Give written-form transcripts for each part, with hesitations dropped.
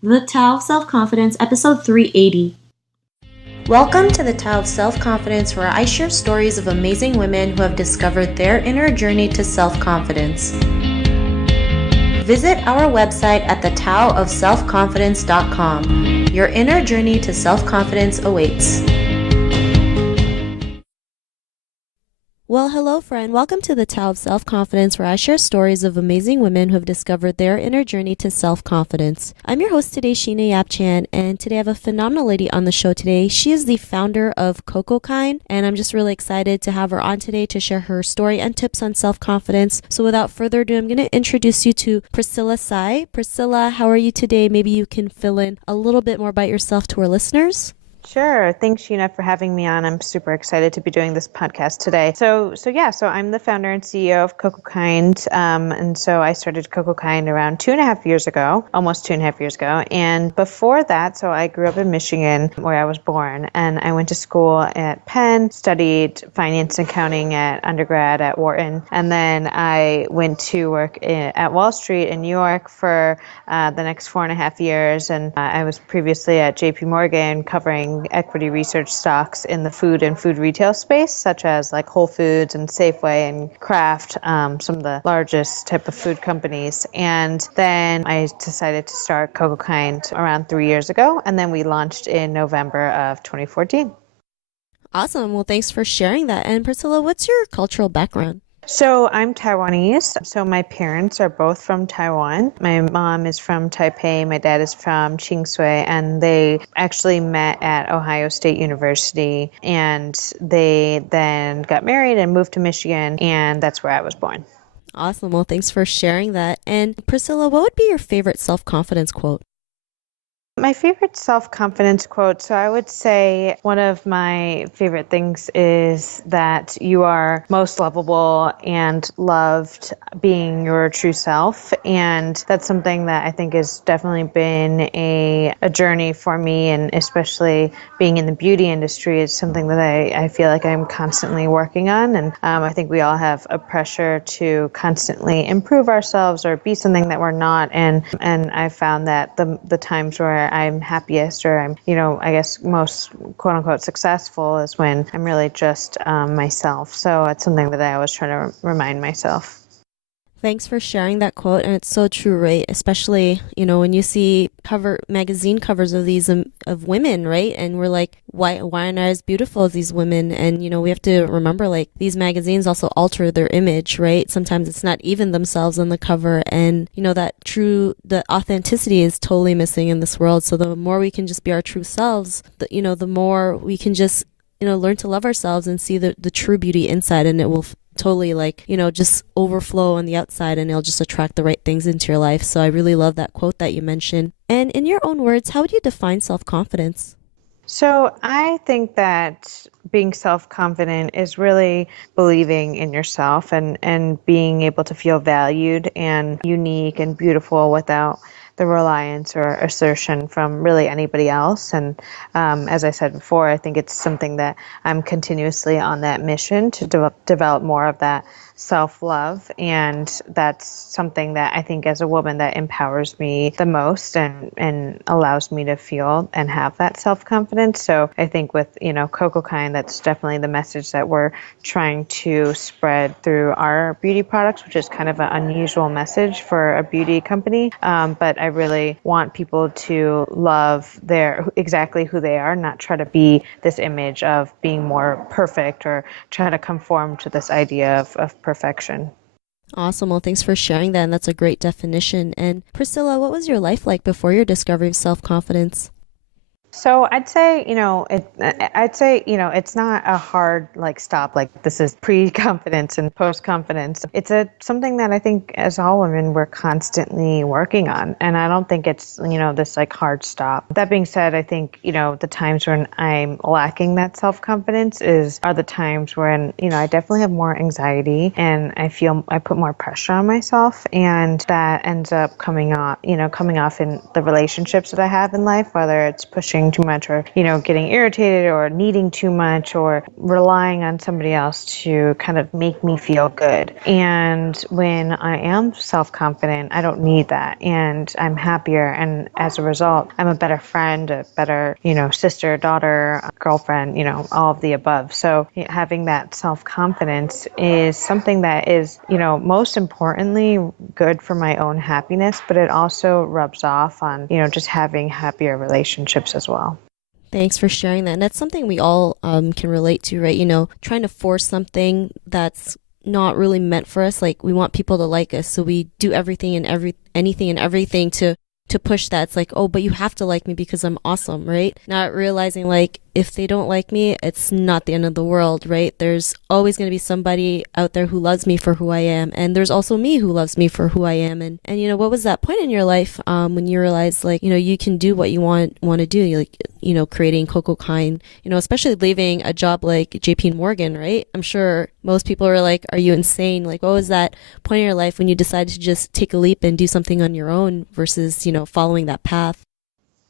The Tao of Self-Confidence, episode 380. Welcome to the Tao of Self-Confidence, where I share stories of amazing women who have discovered their inner journey to self-confidence. Visit our website at thetaoofselfconfidence.com. Your inner journey to self-confidence awaits. Well, hello, friend. Welcome to the Tao of Self-Confidence, where I share stories of amazing women who have discovered their inner journey to self-confidence. I'm your host today, Sheena Yap-Chan, and today I have a phenomenal lady on the show today. She is the founder of Cocokind, and I'm just really excited to have her on today to share her story and tips on self-confidence. So without further ado, I'm going to introduce you to Priscilla Tsai. Priscilla, how are you today? Maybe you can fill in a little bit more about yourself to our listeners. Sure. Thanks, Sheena, for having me on. I'm super excited to be doing this podcast today. So I'm the founder and CEO of Cocokind. And so I started Cocokind around 2.5 years ago, almost 2.5 years ago. And before that, so I grew up in Michigan, where I was born, and I went to school at Penn, studied finance and accounting at undergrad at Wharton. And then I went to work at Wall Street in New York for the next 4.5 years. And I was previously at JP Morgan covering equity research stocks in the food and food retail space, such as like Whole Foods and Safeway and Kraft, some of the largest type of food companies. And then I decided to start Cocokind around 3 years ago, and then we launched in November of 2014. Awesome. Well, thanks for sharing that. And Priscilla, what's your cultural background? So I'm Taiwanese. So my parents are both from Taiwan. My mom is from Taipei. My dad is from Qing, and they actually met at Ohio State University, and they then got married and moved to Michigan, and that's where I was born. Awesome. Well, thanks for sharing that. And Priscilla, what would be your favorite self-confidence quote? My favorite self-confidence quote, so I would say one of my favorite things is that you are most lovable and loved being your true self. And that's something that I think has definitely been a journey for me, and especially being in the beauty industry, it's something that I feel like I'm constantly working on. And I think we all have a pressure to constantly improve ourselves or be something that we're not. And I found that the times where I'm happiest, or I'm, I guess most quote unquote successful, is when I'm really just myself. So it's something that I always try to remind myself. Thanks for sharing that quote, and it's so true, right? Especially, when you see magazine covers of these of women, right? And we're like, why aren't I as beautiful as these women? And we have to remember, like, these magazines also alter their image, right? Sometimes it's not even themselves on the cover, and the authenticity is totally missing in this world. So the more we can just be our true selves, the more we can just learn to love ourselves and see the true beauty inside, and it will totally just overflow on the outside, and it'll just attract the right things into your life. So I really love that quote that you mentioned. And in your own words, how would you define self-confidence? So I think that being self-confident is really believing in yourself and being able to feel valued and unique and beautiful without the reliance or assertion from really anybody else. And as I said before, I think it's something that I'm continuously on that mission to develop more of that self-love. And that's something that I think as a woman that empowers me the most and allows me to feel and have that self-confidence. So I think with, Cocokind, that's definitely the message that we're trying to spread through our beauty products, which is kind of an unusual message for a beauty company. But I really want people to love exactly who they are, not try to be this image of being more perfect or try to conform to this idea of perfection. Awesome. Well, thanks for sharing that. And that's a great definition. And Priscilla, what was your life like before your discovery of self-confidence? So I'd say, it's not a hard stop, like this is pre-confidence and post-confidence. It's something that I think as all women we're constantly working on. And I don't think it's, this hard stop. That being said, I think, the times when I'm lacking that self-confidence are the times when, I definitely have more anxiety and I feel I put more pressure on myself, and that ends up coming off in the relationships that I have in life, whether it's pushing pushing too much or, getting irritated or needing too much or relying on somebody else to kind of make me feel good. And when I am self-confident, I don't need that. And I'm happier. And as a result, I'm a better friend, a better, sister, daughter, girlfriend, all of the above. So having that self-confidence is something that is, most importantly, good for my own happiness, but it also rubs off on, just having happier relationships as well. Thanks for sharing that. And that's something we all can relate to, right? Trying to force something that's not really meant for us. Like we want people to like us, so we do everything and anything and everything to push that. It's like, oh, but you have to like me because I'm awesome, right? Not realizing like if they don't like me, it's not the end of the world, right? There's always going to be somebody out there who loves me for who I am. And there's also me who loves me for who I am. And what was that point in your life when you realized like, you can do what you want to do, like, creating Cocokind, especially leaving a job like JP Morgan, right? I'm sure most people are like, are you insane? Like, what was that point in your life when you decided to just take a leap and do something on your own versus, following that path?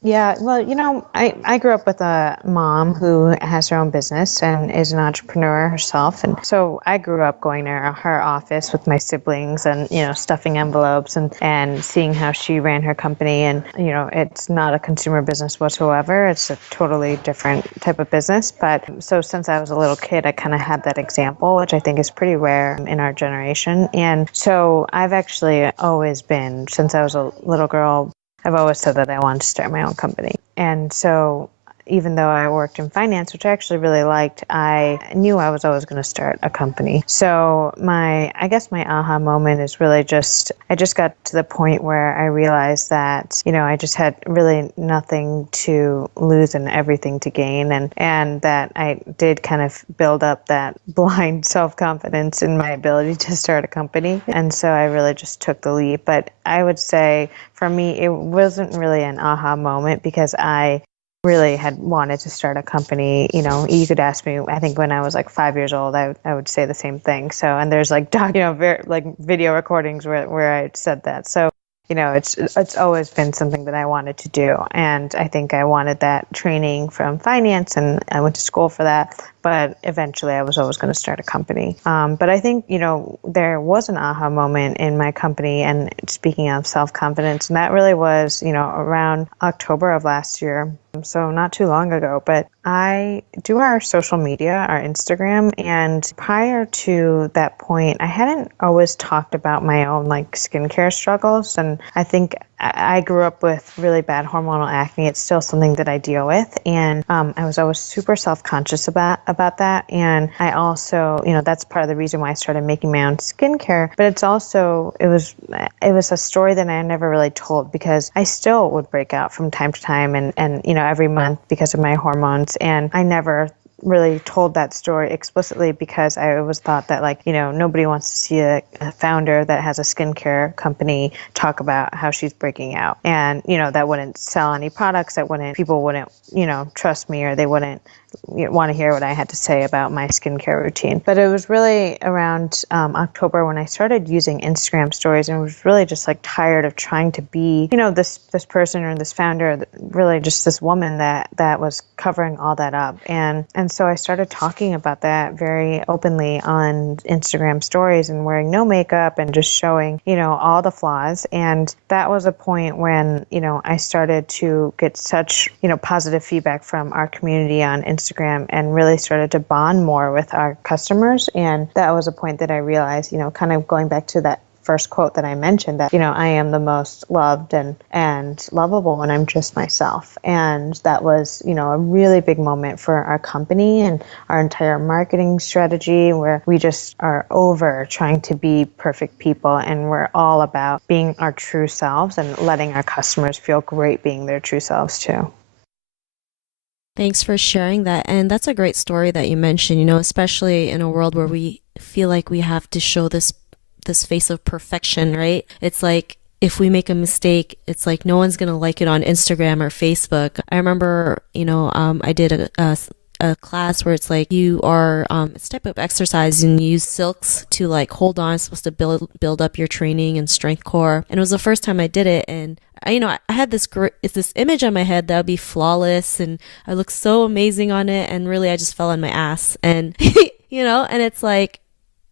Yeah, well, I grew up with a mom who has her own business and is an entrepreneur herself. And so I grew up going to her office with my siblings and, stuffing envelopes and seeing how she ran her company. And, it's not a consumer business whatsoever. It's a totally different type of business. But so since I was a little kid, I kind of had that example, which I think is pretty rare in our generation. And so I've actually always been, since I was a little girl, I've always said that I wanted to start my own company. And so even though I worked in finance, which I actually really liked, I knew I was always going to start a company. So I guess my aha moment is really I just got to the point where I realized that, I just had really nothing to lose and everything to gain. And that I did kind of build up that blind self-confidence in my ability to start a company. And so I really just took the leap. But I would say for me, it wasn't really an aha moment because I really had wanted to start a company. You could ask me, I think when I was like 5 years old, I would say the same thing. So, and there's like, video recordings where I said that. So, it's always been something that I wanted to do. And I think I wanted that training from finance and I went to school for that. But eventually I was always going to start a company. But I think, there was an aha moment in my company. And speaking of self-confidence, and that really was, around October of last year. So not too long ago, but I do our social media, our Instagram. And prior to that point, I hadn't always talked about my own like skincare struggles. And I think I grew up with really bad hormonal acne. It's still something that I deal with. And I was always super self-conscious about that. And I also, that's part of the reason why I started making my own skincare. But it's also, it was a story that I never really told because I still would break out from time to time and every month because of my hormones. And I never really told that story explicitly because I always thought that nobody wants to see a founder that has a skincare company talk about how she's breaking out. And, that wouldn't sell any products, people wouldn't, trust me or they wouldn't want to hear what I had to say about my skincare routine. But it was really around October when I started using Instagram stories and was really just tired of trying to be, this person or this founder, really just this woman that was covering all that up. And so I started talking about that very openly on Instagram stories and wearing no makeup and just showing, all the flaws. And that was a point when, I started to get such, positive feedback from our community on Instagram and really started to bond more with our customers. And that was a point that I realized, kind of going back to that first quote that I mentioned that, I am the most loved and lovable when I'm just myself. And that was, a really big moment for our company and our entire marketing strategy where we just are over trying to be perfect people. And we're all about being our true selves and letting our customers feel great being their true selves too. Thanks for sharing that. And that's a great story that you mentioned, especially in a world where we feel like we have to show this face of perfection, right? It's like if we make a mistake, it's like no one's going to like it on Instagram or Facebook. I remember, I did a class where it's like you are it's a type of exercise and you use silks to like hold on. It's supposed to build up your training and strength core. And it was the first time I did it, and I had it's this image on my head that would be flawless and I look so amazing on it, and really I just fell on my ass. And and it's like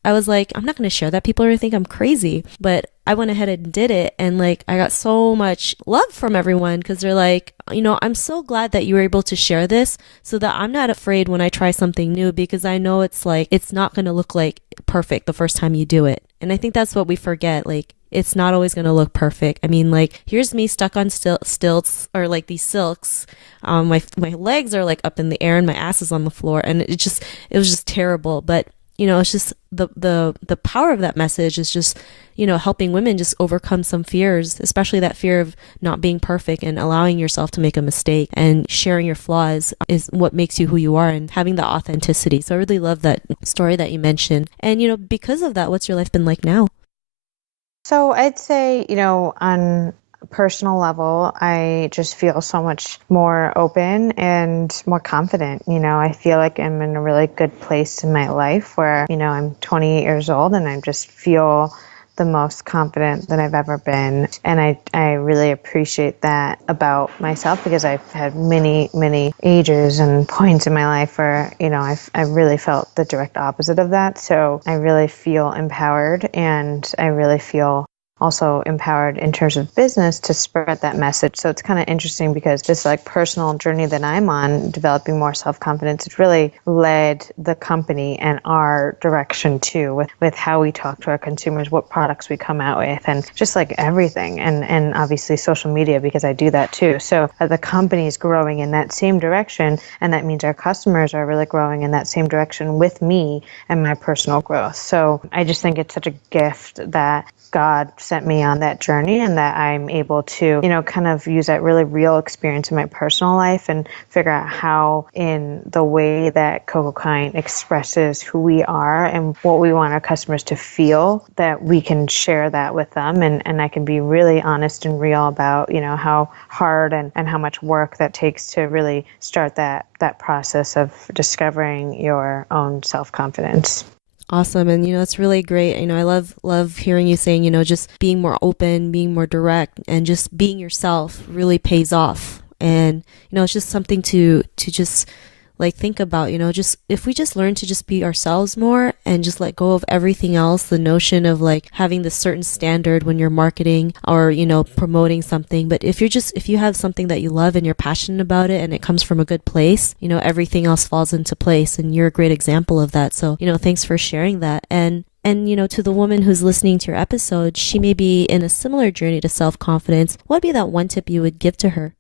I was like, I'm not going to share that. People are going to think I'm crazy. But I went ahead and did it. And like, I got so much love from everyone because they're like, I'm so glad that you were able to share this so that I'm not afraid when I try something new, because I know it's like, it's not going to look like perfect the first time you do it. And I think that's what we forget. Like, it's not always going to look perfect. I mean, like, here's me stuck on stilts or like these silks. My legs are like up in the air and my ass is on the floor. And it was just terrible. But it's just the power of that message is just, helping women just overcome some fears, especially that fear of not being perfect, and allowing yourself to make a mistake, and sharing your flaws is what makes you who you are, and having the authenticity. So I really love that story that you mentioned. And, because of that, what's your life been like now? So I'd say, on a personal level, I just feel so much more open and more confident. I feel like I'm in a really good place in my life where, I'm 28 years old and I just feel the most confident that I've ever been. And I really appreciate that about myself, because I've had many, many ages and points in my life where, I really felt the direct opposite of that. So I really feel empowered, and I really feel also empowered in terms of business to spread that message. So it's kind of interesting because this like personal journey that I'm on, developing more self-confidence, it's really led the company and our direction too, with how we talk to our consumers, what products we come out with, and just like everything. And obviously social media, because I do that too. So the company is growing in that same direction, and that means our customers are really growing in that same direction with me and my personal growth. So I just think it's such a gift that God sent me on that journey, and that I'm able to, kind of use that really real experience in my personal life and figure out how, in the way that Cocokind expresses who we are and what we want our customers to feel, that we can share that with them. And I can be really honest and real about, how hard and how much work that takes to really start that process of discovering your own self-confidence. Awesome. And, it's really great. I love hearing you saying, just being more open, being more direct, and just being yourself really pays off. And, it's just something to just like think about, just if we just learn to just be ourselves more and just let go of everything else, the notion of like having this certain standard when you're marketing or, promoting something. But if you have something that you love and you're passionate about it and it comes from a good place, everything else falls into place. And you're a great example of that. So, thanks for sharing that. And to the woman who's listening to your episode, she may be in a similar journey to self-confidence. What would be that one tip you would give to her?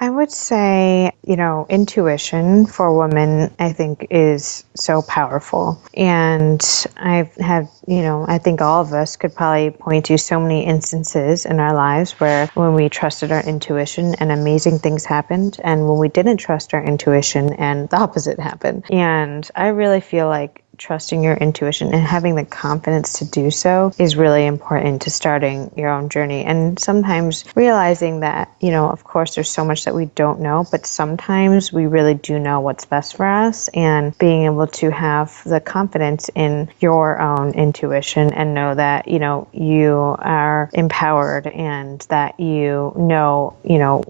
I would say, intuition for women, I think, is so powerful. And I've had, I think all of us could probably point to so many instances in our lives where when we trusted our intuition and amazing things happened, and when we didn't trust our intuition and the opposite happened. And I really feel like trusting your intuition and having the confidence to do so is really important to starting your own journey. And sometimes realizing that, of course, there's so much that we don't know, but sometimes we really do know what's best for us, and being able to have the confidence in your own intuition and know that, you are empowered and that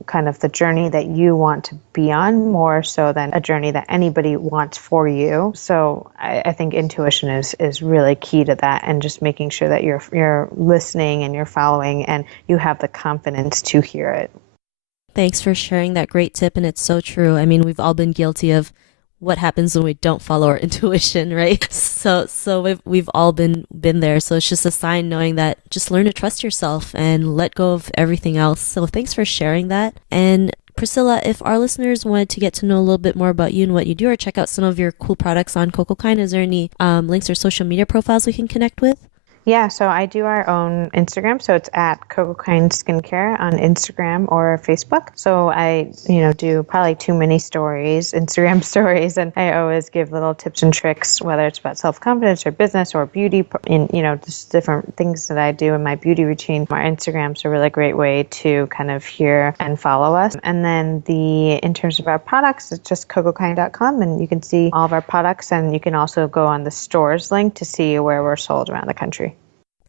kind of the journey that you want to be on, more so than a journey that anybody wants for you. So I think intuition is really key to that, and just making sure that you're listening and you're following and you have the confidence to hear it. Thanks for sharing that great tip. And it's so true. I mean, we've all been guilty of what happens when we don't follow our intuition, right? So we've all been there. So it's just a sign knowing that just learn to trust yourself and let go of everything else. So thanks for sharing that. And Priscilla, if our listeners wanted to get to know a little bit more about you and what you do, or check out some of your cool products on Cocokind, is there any links or social media profiles we can connect with? Yeah, so I do our own Instagram. So it's at Cocokind Skincare on Instagram or Facebook. So I, do probably too many stories, Instagram stories, and I always give little tips and tricks, whether it's about self-confidence or business or beauty, in, just different things that I do in my beauty routine. Our Instagram's a really great way to kind of hear and follow us. And then in terms of our products, it's just cocokind.com, and you can see all of our products, and you can also go on the stores link to see where we're sold around the country.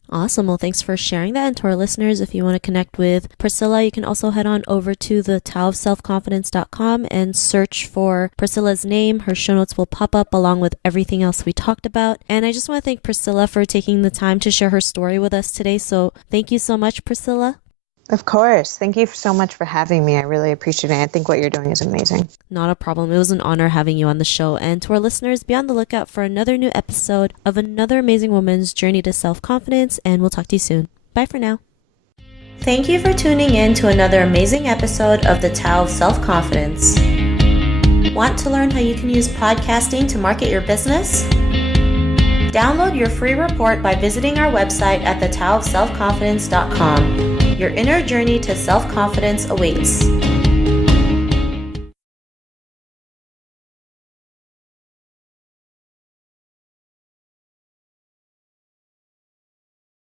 Awesome. Well, thanks for sharing that. And to our listeners, if you want to connect with Priscilla, you can also head on over to the taoofselfconfidence.com and search for Priscilla's name. Her show notes will pop up along with everything else we talked about. And I just want to thank Priscilla for taking the time to share her story with us today. So thank you so much, Priscilla. Of course. Thank you so much for having me. I really appreciate it. I think what you're doing is amazing. Not a problem. It was an honor having you on the show. And to our listeners, be on the lookout for another new episode of another amazing woman's journey to self-confidence. And we'll talk to you soon. Bye for now. Thank you for tuning in to another amazing episode of the Tao of Self-Confidence. Want to learn how you can use podcasting to market your business? Download your free report by visiting our website at thetaoofselfconfidence.com. Your inner journey to self-confidence awaits.